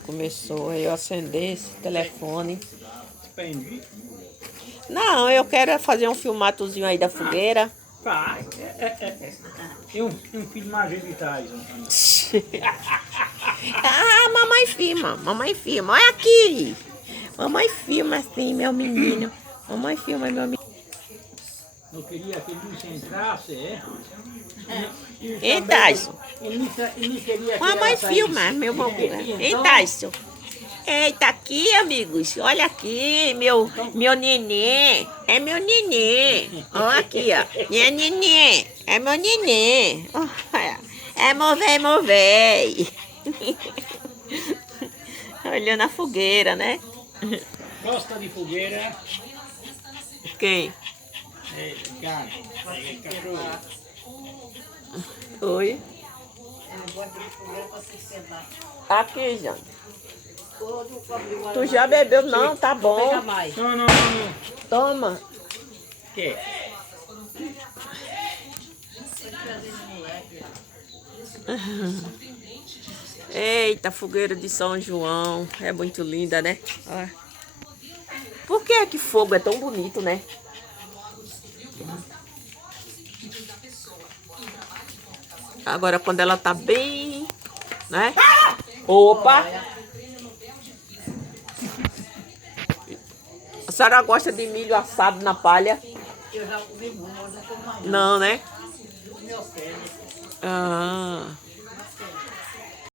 Começou eu acender esse telefone. Não, eu quero fazer um filmatozinho aí da fogueira. Vai. Tem um filmagem de trás. Ah, mamãe filma, olha aqui. Mamãe filma assim, meu menino. Mamãe filma, meu menino. Não queria que ele entrasse, é? Ei, Tyson. Ele não queria que Mamãe ela saísse. filma, meu bobinho. Ei, Então, Tyson. Eita, aqui, amigos. Olha aqui, meu nenê. É meu nenê. Olha aqui, ó. Minha nenê. É meu nenê. Olha. É movei. Olhando a fogueira, né? gosta de fogueira? Quem? É, cara, é cachorro. Oi. Eu gosto de fogueira para se sentar. Aqui, Jane. Tu já bebeu? Não, tá bom. Pega mais. Não. Toma. Quer? Eita, fogueira de São João. É muito linda, né? Olha. Por que fogo é tão bonito, né? Agora, quando ela tá bem, né? Opa! A senhora gosta de milho assado na palha? Eu já comi muito, mas não como mais. Não, né? Meu pé. Ah.